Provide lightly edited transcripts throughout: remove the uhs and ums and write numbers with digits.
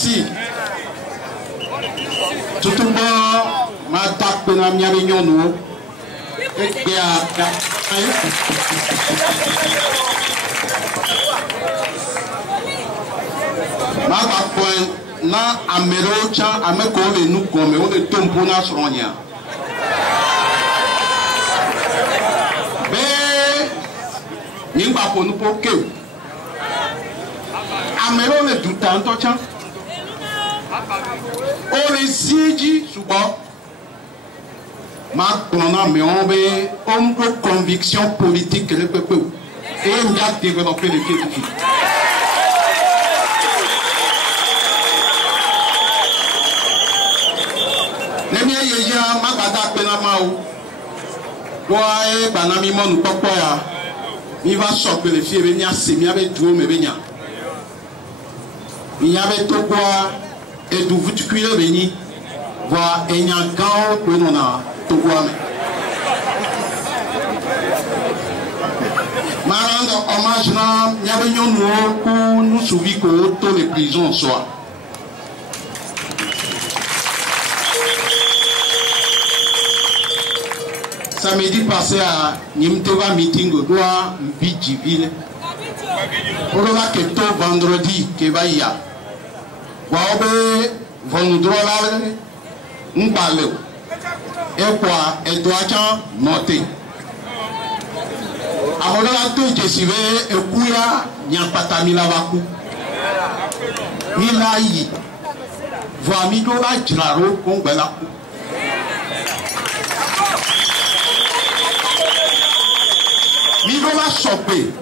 merci. Tout le monde m'a tapé dans la réunion. Ma point na amero cha ameko le nu kome o de tompo na sronya be nimba po nu po ke amero le du tanto cha o le siji subo ma kona me on be on ko conviction politique le peuple et on a développé le pays. Banami mon papa ya mi va sortir les filles venir c'est mi avec tout me venir il y avait tout quoi et d'où vous tu cuire venir voir et n'y a quand que nous a tout quoi ma rendre hommage là il y avait nous pour nous souvenir que toutes les prisons soient. Samedi passé à Nimteva meeting au droit Mbidjiville. Pour le que tout vendredi que va y a. Waobe vont droit là m'parler. Et quoi et doit noter. Alors là tout je suis et kuya nyapata milawaku. Milai. Voa mi dola jlaro kongbela. Milola Sopé,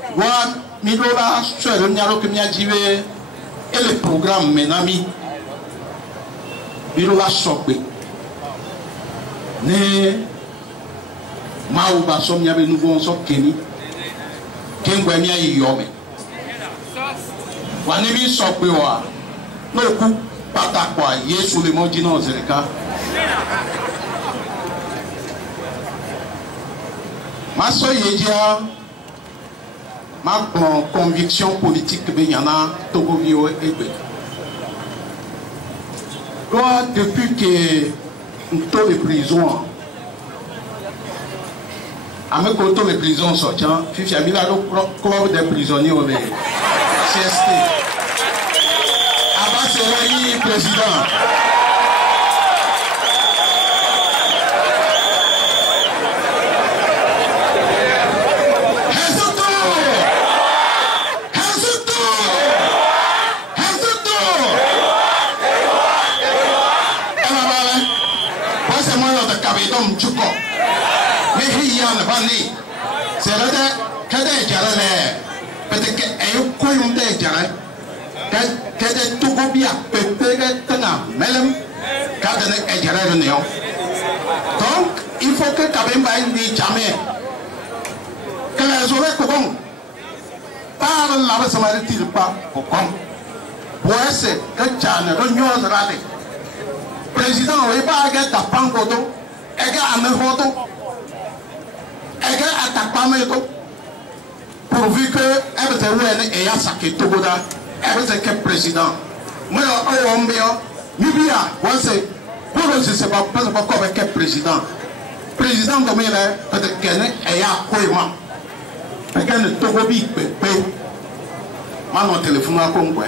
Milola Suero Nyaro Kemiajive et le programme Menami. Milola Sopé. Ne Maouba Somia be nouveau so Keni. Kengwemia Yome. Wanemi Sopé wa. No ku patakwa Yesu le Mondino Zereka. Ma soeur Yedia, ma conviction politique, il y en a Togobio et Bé. Depuis que nous sommes les prisons, avec tous les prisons sortant, il y a le des prisonniers au CST. Avant, c'est le président. C'est là que des jarres, peut-être qu'un coin de jarres, que des toubia, peut-être même, car des jarres de néon. Donc, il faut que Kabemba ait jamais que les oreilles coupons par la Samarie tire pas au con. Pour essayer que Tchane, l'union de la président, il va avoir ta pangodo, et à me photo. Elle attaque pas mes dos. Pourvu que elle était et a saqué Togoda, elle était président. Moi, on me dit, Mibia, c'est pour le c'est pas comme quel président. Président de Mille, peut-être qu'elle est à Koyma. Quelqu'un de Togobi, Pépé. Moi, mon téléphone à Congo.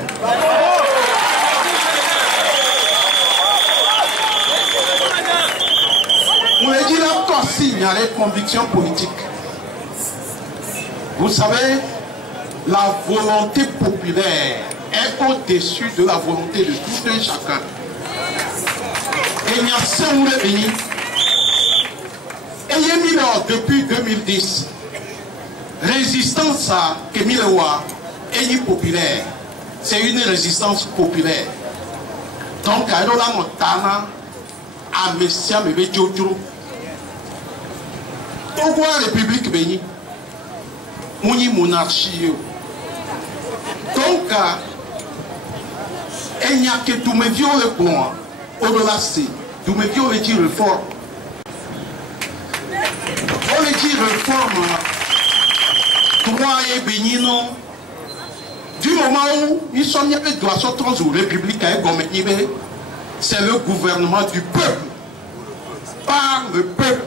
On a dit là, toi, signaler conviction politique. Vous savez, la volonté populaire est au-dessus de la volonté de tout un chacun. Et il y a 5 mois et demi. Et il y a mis là, depuis 2010, résistance à Kemilewa est populaire. C'est une résistance populaire. Donc, à la Montana, à Messia, mais Djodjou. Togo République Béni, Mouni monarchie. Donc, il n'y a que tout me viole le point. Au-delà, c'est tout me viole le dire réforme. On le dit réforme. Toi et Béni, non. Du moment où ils sont mis avec droit sur trans ou républicain, c'est le gouvernement du peuple. Par le peuple.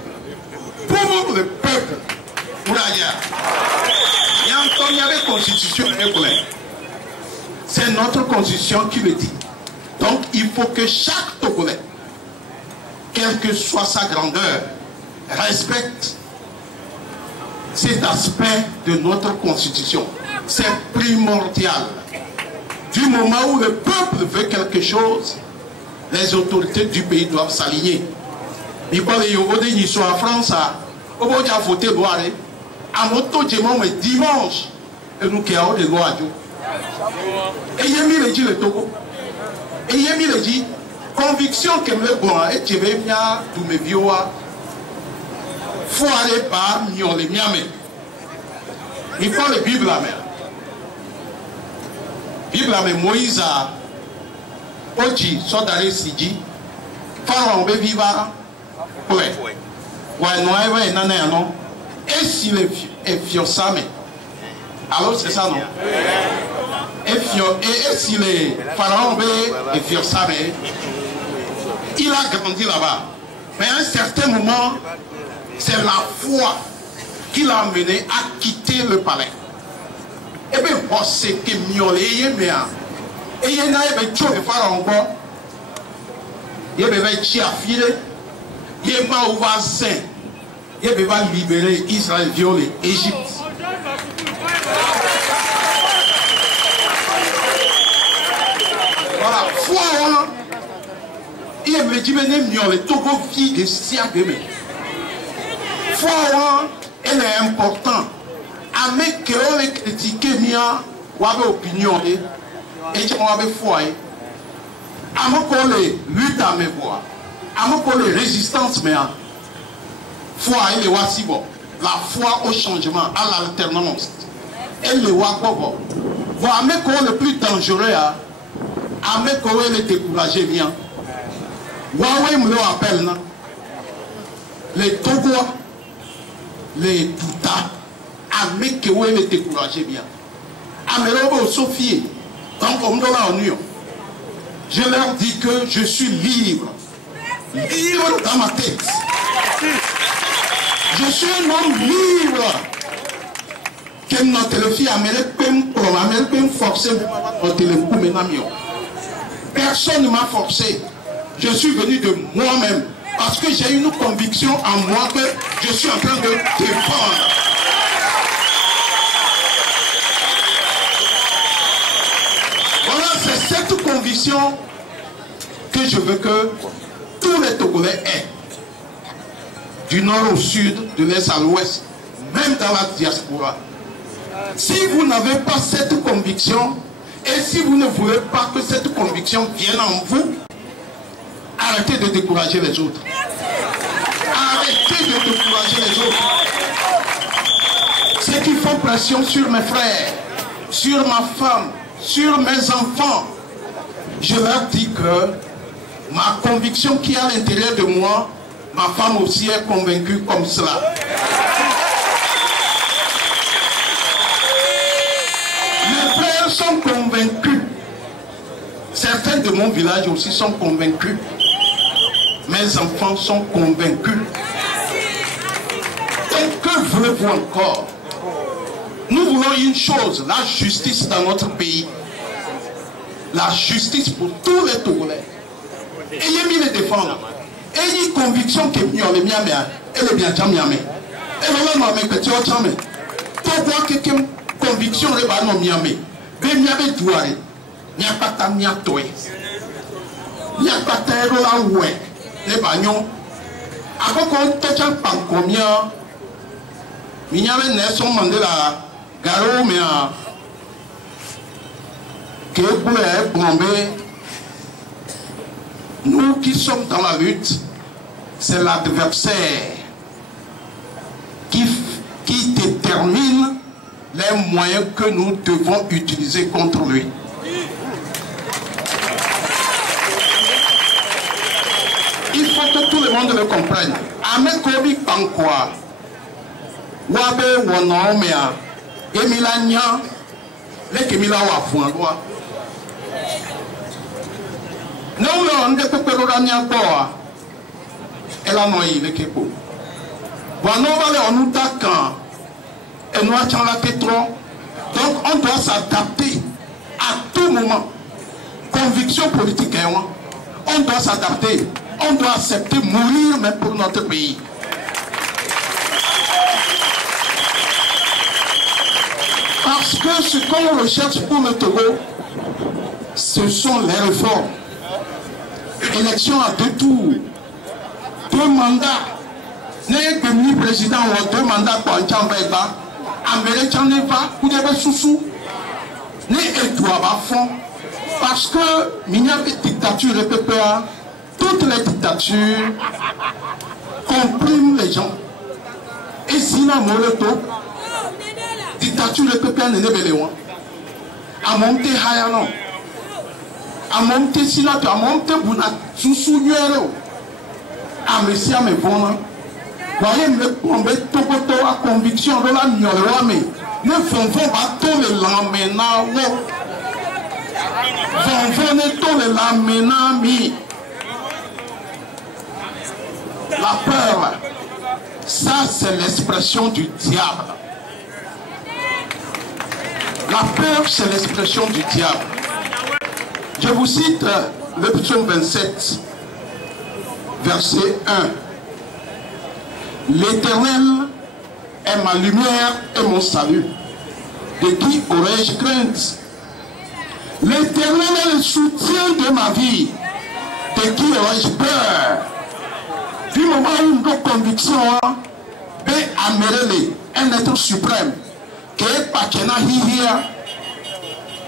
Pour le peuple. Pour la guerre. Il y a une constitution. C'est notre constitution qui le dit. Donc il faut que chaque Togolais, quelle que soit sa grandeur, respecte cet aspect de notre constitution. C'est primordial. Du moment où le peuple veut quelque chose, les autorités du pays doivent s'aligner. Il faut que les Yogodis soient en France, au bout de la voté, à moto dimanche, et nous qui avons des lois. Et il y a mis le dit le Togo. Et il y a mis le dit, conviction que me bon, et tu veux bien tous mes vieux, faut aller par mion les miamé. Il faut les Bibles la mer. Bible la mer Moïse a Oji, Sodare Sidi, Pharaon Beviva, ouais. Ouais, non, ouais, non, non. Et s'il est fiosame, alors c'est ça, non? Et si les pharaons et fiosame, il a grandi là-bas. Mais à un certain moment, c'est la foi qui l'a amené à quitter le palais. Et bien, c'est que miolé, mais et il y a un peu de pharaon, il y a un peu de chiafile, il y a un peu de voisin, il y a un peu de libérer Israël, violer Égypte. Voilà, foi, il y a un peu de miolé, Togo vie de Siageme. Foi, elle est importante. Avec que on est critiqué, ou avec opinion, et on avait foi. Avec qu'on les lutte à mes voix, avec qu'on les résistances, mais foi, elle est aussi bon. La foi au changement, à l'alternance. Elle est bon. Voilà, avec qu'on le plus dangereux, avec qu'on est découragé, bien. Huawei me l'appelle, les Togois, les Touta. Avec que vous êtes découragé bien. Amérobo Sophie, donc on me en union. Je leur dis que je suis libre. Libre dans ma tête. Je suis un homme libre. Que notre fille américaine forcé personne ne m'a forcé. Je suis venu de moi-même. Parce que j'ai une conviction en moi que je suis en train de défendre. Voilà, c'est cette conviction que je veux que tous les Togolais aient. Du nord au sud, de l'est à l'ouest, même dans la diaspora. Si vous n'avez pas cette conviction, et si vous ne voulez pas que cette conviction vienne en vous, arrêtez de décourager les autres. Arrêtez de décourager les autres. Ceux qui font pression sur mes frères, sur ma femme, sur mes enfants, je leur dis que ma conviction qui est à l'intérieur de moi, ma femme aussi est convaincue comme cela. Mes frères sont convaincus. Certains de mon village aussi sont convaincus. Mes enfants sont convaincus. Donc que voulez-vous encore? Nous voulons une chose, la justice dans notre pays. La justice pour tous les Togolais. Ayez mis les défendre. Ayez une conviction que nous avons bien, elle est bien jamais. Et voilà, nous avons petit autre. Pour voir que conviction, elle va nous miami. Mais il y avait doué. Il n'y a pas de temps, il n'y a pas de temps. Il n'y a pas de temps, les bagnons. Avant qu'on touche un pan combien, il y avait Nelson Mandela, Garo, mais que Bombé. Nous qui sommes dans la lutte, c'est l'adversaire qui détermine les moyens que nous devons utiliser contre lui. Il faut que tout le monde le comprenne. Amen Kobi Pankwa, Wabe Wonomea, Emilania, les Kémila ou à fond loi. Non, on ne peut pas le encore. Elle a noyé les Képo. Bon, nous allons nous d'accord. Et nous attendons la pétrole. Donc, on doit s'adapter à tout moment. Conviction politique, on doit s'adapter. On doit accepter mourir même pour notre pays. Parce que ce qu'on recherche pour le Togo, ce sont les réformes. Élection à 2 tours, 2 mandats. N'est que ni président ou 2 mandats pour un Tchambéba, Américain n'est pas, ou des sous-sous, n'est étoile à fond. Parce que il y a des dictatures répétées, toutes les dictatures compriment les gens. Et sinon, Moleto, dictature répétée n'est pas léon. À monter Hayano, à monter Sinato, à monter Bouna, sous Nuero, à Messia Mevona. Voyez, me Togoto à conviction de la Nyolame, ne font pas tous les lamena. La peur, ça c'est l'expression du diable. La peur c'est l'expression du diable. Je vous cite le psaume 27, verset 1. L'Éternel est ma lumière et mon salut. De qui aurais-je crainte? L'Éternel est le soutien de ma vie. De qui aurais-je peur? Du moment où nos convictions est amérélé, un être suprême, qui est Pakena Hihia,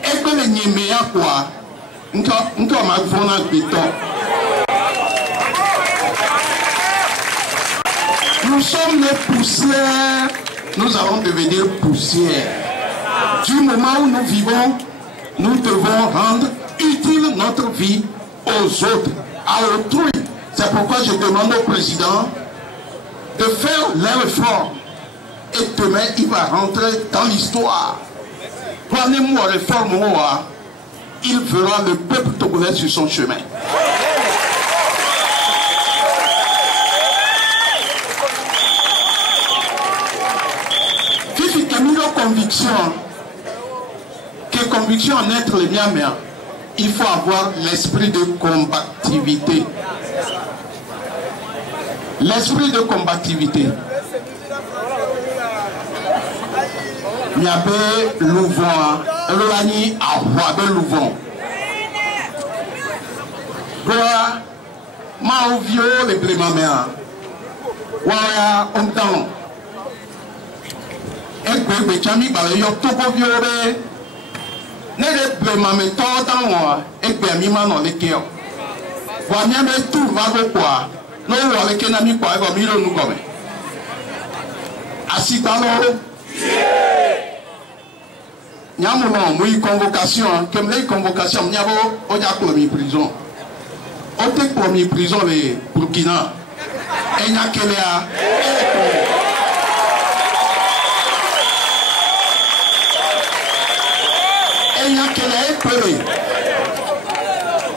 et que le Nyemea quoi, nous sommes les poussières, nous allons devenir poussière. Du moment où nous vivons, nous devons rendre utile notre vie aux autres, à autrui. C'est pourquoi je demande au président de faire les réformes. Et demain, il va rentrer dans l'histoire. Prenez-moi réforme, il verra le peuple togolais sur son chemin. Conviction en être les miens, il faut avoir l'esprit de combativité. L'esprit de combativité. Il y avait Louvon, Lani Ahuabe Louvon. Goa, Maouvio, les Blémamea. Waya, Omtan. Et que Béchami, Balayo, Togo Viore. Ne le mame dans moi et bien mi dans les cœurs. Voici mes tout va quoi. Non, avec un ami quoi, comme il nous comme. Assis dans l'eau. Nyamounon, oui, convocation, comme les convocations, nyabo, on y a promis prison. On t'a promis prison les Burkina. Et n'y a qu'elle a.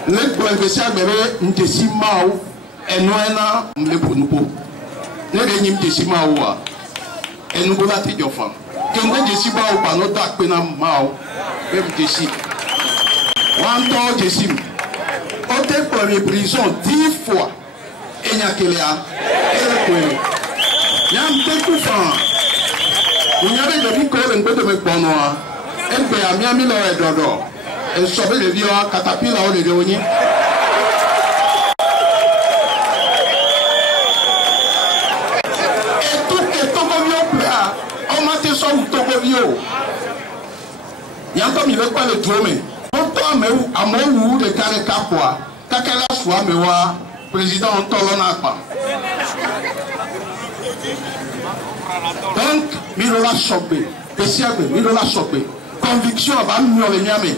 Le professeur bébé n'tesimaou et noena m'leponupo. Ne gagne n'tesimaou et nous voilà tes enfants. Que nous n'tesimaou pas notre acpena mao même tesi. Wanto tesim. On te premier prison 10 fois et n'y a qu'elle a. Yam te koufan. Il y avait des bicoles un peu de mes bonois. Elle peut à Miami et Dodo. Elle sauve le vieux catapila ou le déoni. Et tout est Togobio plat. On m'a fait ça ou Togobio. Il y a comme il veut pas le tourner. Pourtant, mais où, à mon ou de carré capois, Kakala soit, mais wa, président Antolona pas. Donc, Mirola chopé. Pessiabe, Mirola chopé. Conviction va mieux les niamé.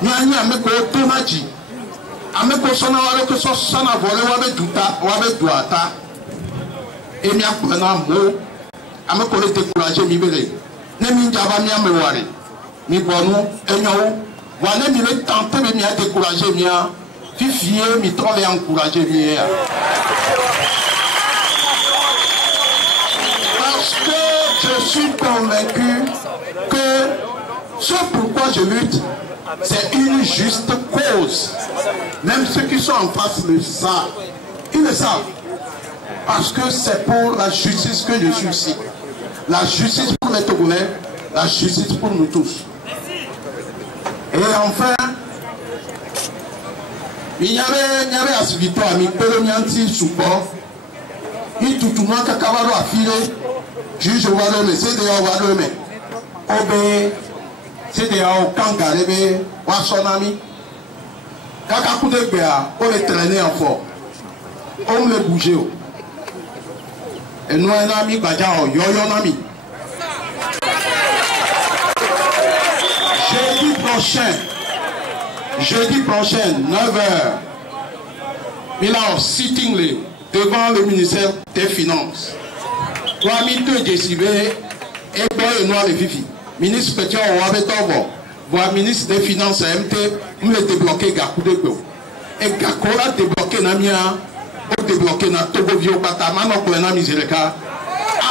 Nyanya meko tomaji. Ameko sona wale ko so sana vole wabe duata. Et mi apena mo. Ameko le décourager mi bele. Ne mi njaba mi amewari. mi bonou et nous voilà mi le tenter de m'y décourager mia fifier mi trop les encourager mia parce que je suis convaincu que ce pourquoi je lutte c'est une juste cause. Même ceux qui sont en face le savent. Ils le savent. Parce que c'est pour la justice que je suis ici. La justice pour les Togolais, la justice pour nous tous. Et enfin, il y avait à ce victoire, il y avait un support. Il tout le monde qui a affilé, juge au Wadome, c'est des Wadome. Obé, c'est des Kangarebe, Wasonami. Kaka coup de béa, on les traîner en fort. On les bouger. Et nous, un ami, Badjao, Yoyon ami. Jeudi prochain, 9h, il a sitting devant le ministère des Finances. 3002 décibels et boy noir les fifi. Ministre Pétion Ouabetobo, voir ministre des Finances MT, nous le débloquer Gakou de Go. Et Gakou a débloqué Namia, ou débloqué na Togo Vio Batama, non pour la miséricorde.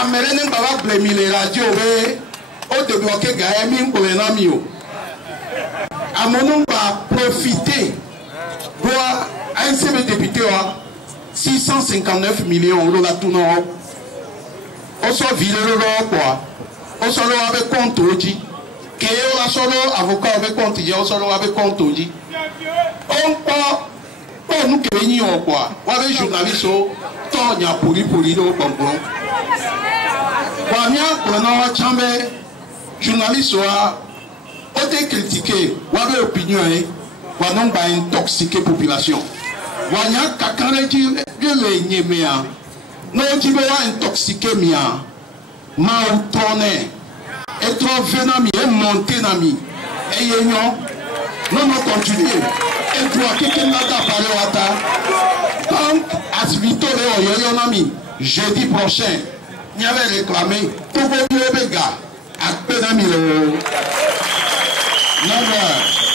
Amérène Baba Blémi les radios, ou débloqué Gaëmin pour les Namio. À mon nom, va profiter pour un seul député 659 millions d'euros la tout non. On s'en vile le quoi. On s'en avec compte aussi. Que on s'en avocat avec compte on s'en avec compte aussi. On pas pour nous qui venons quoi. On avec journaliste tant y a pourri le comprend. Quand y a prenant chambre journaliste on a critiqué, on a opinion, on a intoxiqué la population. On a quelqu'un qui est mia. Non, qui veut intoxiquer mia. Ma tourné. Et trop venami, et monté nami. Et yon, non, continuer. Et toi, qui n'a pas parlé à ta. Donc, à ce vito, yon ami, jeudi prochain, il y avait réclamé, tout le monde, à peine 9h.